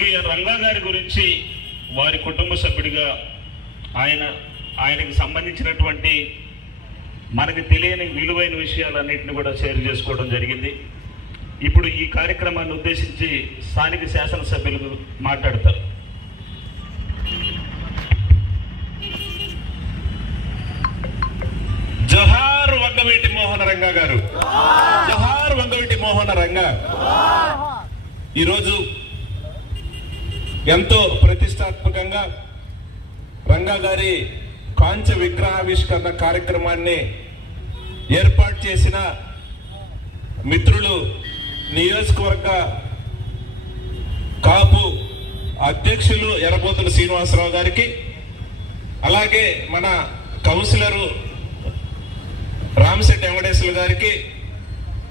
స్వర్గీయ రంగా గారి గురించి వారి కుటుంబ సభ్యుడిగా ఆయన ఆయనకు సంబంధించినటువంటి మనకి తెలియని విలువైన విషయాలన్నింటినీ కూడా షేర్ చేసుకోవడం జరిగింది. ఇప్పుడు ఈ కార్యక్రమాన్ని ఉద్దేశించి స్థానిక శాసనసభ్యులు మాట్లాడతారు. జహార్ వంగవీటి మోహన రంగా గారు. జహార్ వంగవీటి మోహన రంగా. ఈరోజు ఎంతో ప్రతిష్టాత్మకంగా రంగా గారి కాంచ విగ్రహావిష్కరణ కార్యక్రమాన్ని ఏర్పాటు చేసిన మిత్రులు నియోజకవర్గ కాపు అధ్యక్షులు ఎర్రబోతుల శ్రీనివాసరావు గారికి అలాగే మన కౌన్సిలరు రామశెట్టి వెంకటేశ్వర గారికి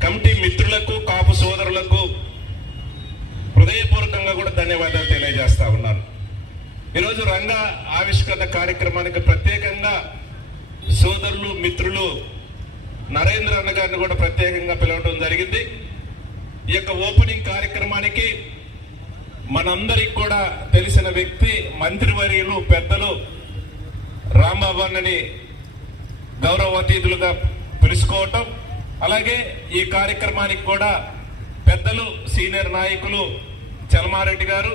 కమిటీ మిత్రులకు కాపు సోదరులకు హృదయపూర్వకంగా కూడా ధన్యవాదాలు తెలియజేస్తా ఉన్నాను. ఈరోజు రంగ ఆవిష్కరణ కార్యక్రమానికి ప్రత్యేకంగా సోదరులు మిత్రులు నరేంద్ర అన్న గారిని కూడా ప్రత్యేకంగా పిలవడం జరిగింది. ఈ యొక్క ఓపెనింగ్ కార్యక్రమానికి మనందరికి కూడా తెలిసిన వ్యక్తి మంత్రివర్యులు పెద్దలు రాంబాబు అన్నని గౌరవ అతిథులుగా పిలుచుకోవటం. అలాగే ఈ కార్యక్రమానికి కూడా పెద్దలు సీనియర్ నాయకులు చలమారెడ్డి గారు.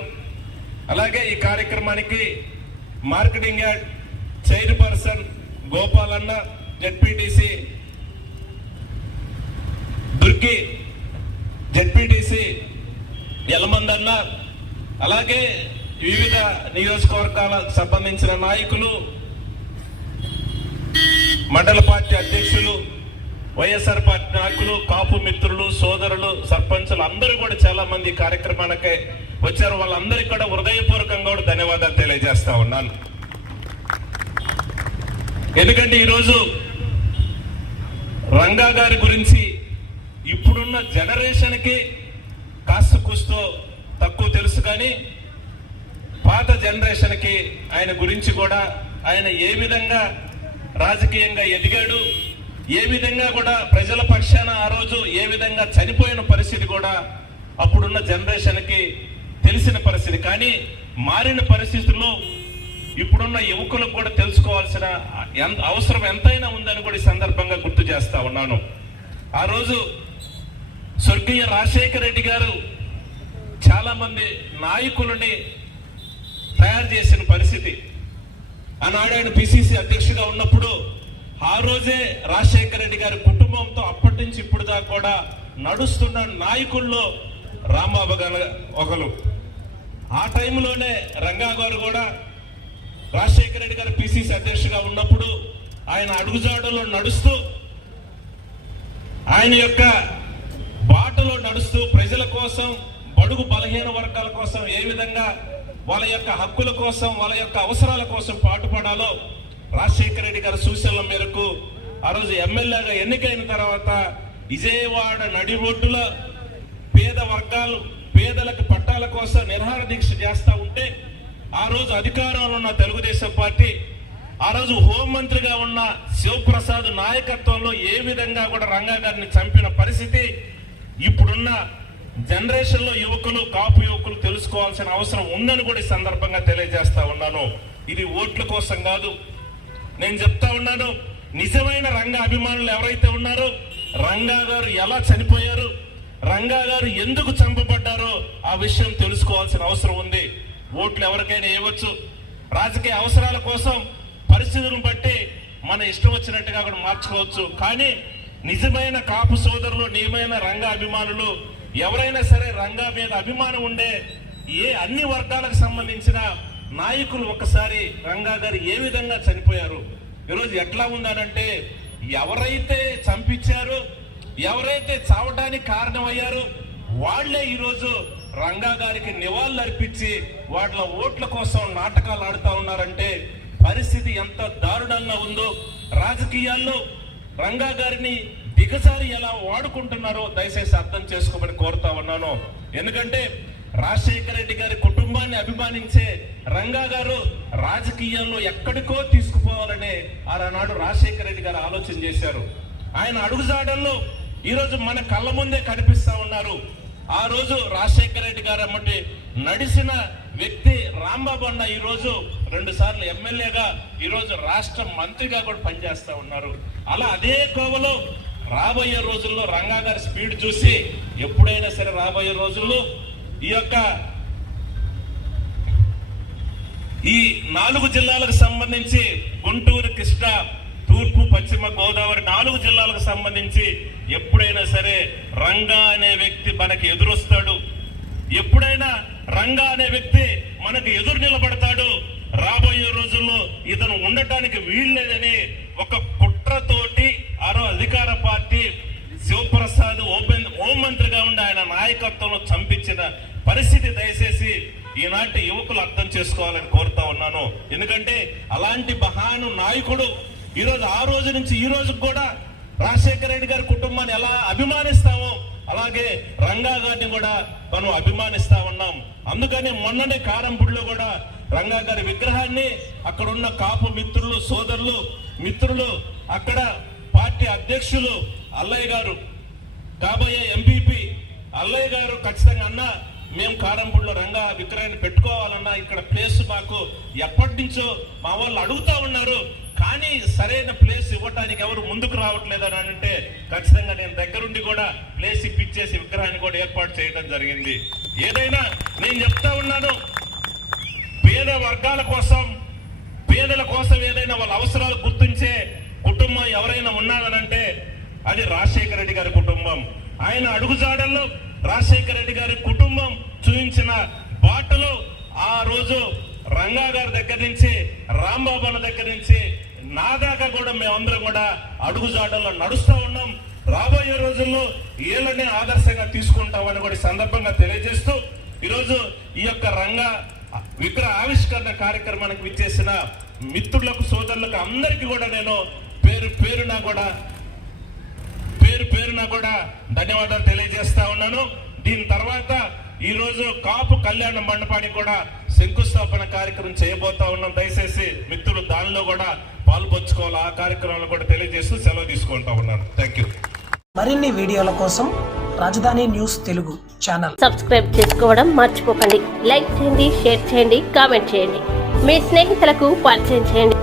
అలాగే ఈ కార్యక్రమానికి marketing yard chairperson Gopalanna ZPTC Durgi ZPTC Yalamandanna అలాగే వివిధ నియోజకవర్గాలకు సంబంధించిన నాయకులు మండల పార్టీ అధ్యక్షులు వైఎస్ఆర్ పార్టీ నాయకులు కాపు మిత్రులు సోదరులు సర్పంచులు అందరూ కూడా చాలా మంది కార్యక్రమానికి వచ్చారు. వాళ్ళందరికీ కూడా హృదయపూర్వకంగా కూడా ధన్యవాదాలు తెలియజేస్తా ఉన్నాను. ఎందుకంటే ఈరోజు రంగా గారి గురించి ఇప్పుడున్న జనరేషన్కి కాస్త కూస్తో తక్కువ తెలుసు కానీ పాత జనరేషన్కి ఆయన గురించి కూడా ఆయన ఏ విధంగా రాజకీయంగా ఎదిగాడు ఏ విధంగా కూడా ప్రజల పక్షాన ఆ రోజు ఏ విధంగా చనిపోయిన పరిస్థితి కూడా అప్పుడున్న జనరేషన్కి తెలిసిన పరిస్థితి. కానీ మారిన పరిస్థితుల్లో ఇప్పుడున్న యువకులకు కూడా తెలుసుకోవాల్సిన ఎంత అవసరం ఎంతైనా ఉందని కూడా ఈ సందర్భంగా గుర్తు చేస్తా ఉన్నాను. ఆ రోజు స్వర్గీయ రాజశేఖర రెడ్డి గారు చాలామంది నాయకులని తయారు చేసిన పరిస్థితి. ఆనాడు ఆయన పిసిసి అధ్యక్షుగా ఉన్నప్పుడు ఆ రోజే రాజశేఖర రెడ్డి గారి కుటుంబంతో అప్పటి నుంచి ఇప్పుడు దాకా కూడా నడుస్తున్న నాయకుల్లో రాంబాబు గారు ఒకరు. ఆ టైంలోనే రంగా గారు కూడా రాజశేఖర రెడ్డి గారు పిసిసి అధ్యక్షుగా ఉన్నప్పుడు ఆయన అడుగుజాడలో నడుస్తూ ఆయన యొక్క బాటలో నడుస్తూ ప్రజల కోసం బడుగు బలహీన వర్గాల కోసం ఏ విధంగా వాళ్ళ యొక్క హక్కుల కోసం వాళ్ళ యొక్క అవసరాల కోసం పాటుపడాలో రాజశేఖర రెడ్డి గారి సూచనల మేరకు ఆ రోజు ఎమ్మెల్యేగా ఎన్నికైన తర్వాత విజయవాడ నడిబొడ్డుల పేద వర్గాలు పేదలకు పట్టాల కోసం నిర్హార దీక్ష చేస్తూ ఉంటే ఆ రోజు అధికారంలో ఉన్న తెలుగుదేశం పార్టీ ఆ రోజు హోంమంత్రిగా ఉన్న శివప్రసాద్ నాయకత్వంలో ఏ విధంగా కూడా రంగా గారిని చంపిన పరిస్థితి ఇప్పుడున్న జనరేషన్లో యువకులు కాపు యువకులు తెలుసుకోవాల్సిన అవసరం ఉందని కూడా ఈ సందర్భంగా తెలియజేస్తా ఉన్నాను. ఇది ఓట్ల కోసం కాదు నేను చెప్తా ఉన్నాను నిజమైన రంగ అభిమానులు ఎవరైతే ఉన్నారో రంగా గారు ఎలా చనిపోయారు రంగా గారు ఎందుకు చంపబడ్డారో ఆ విషయం తెలుసుకోవాల్సిన అవసరం ఉంది. ఓట్లు ఎవరికైనా వేయవచ్చు రాజకీయ అవసరాల కోసం పరిస్థితులను బట్టి మన ఇష్టం వచ్చినట్టుగా కూడా మార్చుకోవచ్చు. కానీ నిజమైన కాపు సోదరులు నిజమైన రంగా అభిమానులు ఎవరైనా సరే రంగా మీద అభిమానం ఉండే ఏ అన్ని వర్గాలకు సంబంధించిన నాయకులు ఒకసారి రంగా గారు ఏ విధంగా చనిపోయారు? ఈరోజు ఎట్లా ఉందనంటే ఎవరైతే చంపించారో ఎవరైతే చావడానికి కారణమయ్యారు వాళ్ళే ఈరోజు రంగా గారికి నివాళులు అర్పించి వాళ్ళ ఓట్ల కోసం నాటకాలు ఆడుతా ఉన్నారంటే పరిస్థితి ఎంత దారుణంగా ఉందో రాజకీయాల్లో రంగా గారిని దిగజారి ఎలా వాడుకుంటున్నారో దయచేసి అర్థం చేసుకోమని కోరుతా ఉన్నాను. ఎందుకంటే రాజశేఖర రెడ్డి గారి కుటుంబాన్ని అభిమానించే రంగా గారు రాజకీయాల్లో ఎక్కడికో తీసుకుపోవాలనే ఆనాడు రాజశేఖర రెడ్డి గారు ఆలోచన చేశారు. ఆయన అడుగుజాడల్లో ఈరోజు మన కళ్ళ ముందే కనిపిస్తా ఉన్నారు. ఆ రోజు రాజశేఖర రెడ్డి గారు అమ్మటి నడిసిన వ్యక్తి రాంబాబు అన్న ఈరోజు రెండు సార్లు ఎమ్మెల్యేగా ఈరోజు రాష్ట్ర మంత్రిగా కూడా పనిచేస్తూ ఉన్నారు. అలా అదే కోవలో రాబోయే రోజుల్లో రంగా గారి స్పీడ్ చూసి ఎప్పుడైనా సరే రాబోయే రోజుల్లో ఈ యొక్క ఈ నాలుగు జిల్లాలకు సంబంధించి గుంటూరు కృష్ణా తూర్పు పశ్చిమ గోదావరి నాలుగు జిల్లాలకు సంబంధించి ఎప్పుడైనా సరే రంగా అనే వ్యక్తి మనకి ఎదురొస్తాడు. ఎప్పుడైనా రంగా అనే వ్యక్తి మనకు ఎదురు నిలబడతాడు. రాబోయే రోజుల్లో ఇతను ఉండటానికి వీల్లేదని ఒక కుట్రతోటి ఆరో అధికార పార్టీ శివప్రసాద్ ఓపెన్ హోంమంత్రిగా ఉండి ఆయన నాయకత్వంలో చంపించిన పరిస్థితి దయచేసి ఈనాటి యువకులు అర్థం చేసుకోవాలని కోరుతా ఉన్నాను. ఎందుకంటే అలాంటి మహాను నాయకుడు ఈరోజు ఆ రోజు నుంచి ఈ రోజు కూడా రాజశేఖర రెడ్డి గారి కుటుంబాన్ని ఎలా అభిమానిస్తామో అలాగే రంగా గారిని కూడా మనం అభిమానిస్తా ఉన్నాం. అందుకని మొన్ననే కారంపూడిలో కూడా రంగా గారి విగ్రహాన్ని అక్కడ ఉన్న కాపు మిత్రులు సోదరులు మిత్రులు అక్కడ పార్టీ అధ్యక్షులు అల్లయ్య గారు కాబోయే ఎంపీపీ అల్లయ్య గారు ఖచ్చితంగా అన్న మేము కారంపూడిలో రంగా విక్రయాన్ని పెట్టుకోవాలన్నా ఇక్కడ ప్లేస్ మాకు ఎప్పటి నుంచో మా వాళ్ళు అడుగుతా ఉన్నారు. కానీ సరైన ప్లేస్ ఇవ్వటానికి ఎవరు ముందుకు రావట్లేదు అని అంటే ఖచ్చితంగా నేను దగ్గరుండి కూడా ప్లేస్ ఇప్పించేసి విగ్రహాన్ని కూడా ఏర్పాటు చేయడం జరిగింది. ఏదైనా నేను చెప్తా ఉన్నాను. పేద వర్గాల కోసం పేదల కోసం ఏదైనా వాళ్ళ అవసరాలు గుర్తించే కుటుంబం ఎవరైనా ఉన్నారనంటే అది రాజశేఖర రెడ్డి గారి కుటుంబం. ఆయన అడుగుజాడల్లో రాజశేఖర రెడ్డి గారి కుటుంబం చూపించిన బాటలో ఆ రోజు రంగా గారి దగ్గర నుంచి రాంబాబు అన్న దగ్గర నుంచి నా దాకా కూడా మేమందరం కూడా అడుగుజాడల్లో నడుస్తూ ఉన్నాం. రాబోయే రోజుల్లో ఏళ్ళని ఆదర్శంగా తీసుకుంటామని కూడా సందర్భంగా తెలియజేస్తూ ఈరోజు ఈ యొక్క రంగా విగ్రహ ఆవిష్కరణ కార్యక్రమానికి విచ్చేసిన మిత్రులకు సోదరులకు అందరికీ కూడా నేను పేరు పేరున కూడా పేరు పేరున కూడా ధన్యవాదాలు తెలియజేస్తా ఉన్నాను. దీని తర్వాత ఈ రోజు కాపు కళ్యాణ మండపానికి కూడా శంకుస్థాపన కార్యక్రమం చేయబోతా ఉన్నాం. దయచేసి మిత్రులు దానిలో కూడా పాల్పంచుకోవాలి ఆ కార్యక్రమంలో కూడా తెలియజేస్తూ సెలవు తీసుకుంటా ఉన్నాను. థ్యాంక్ యూ మరిన్ని వీడియోల కోసం రాజధాని న్యూస్ తెలుగు ఛానల్. సబ్స్క్రైబ్ చేసుకోవడం మర్చిపోకండి. లైక్ చేయండి షేర్ చేయండి కామెంట్ చేయండి. మీ స్నేహితులకు పరిచయం చేయండి.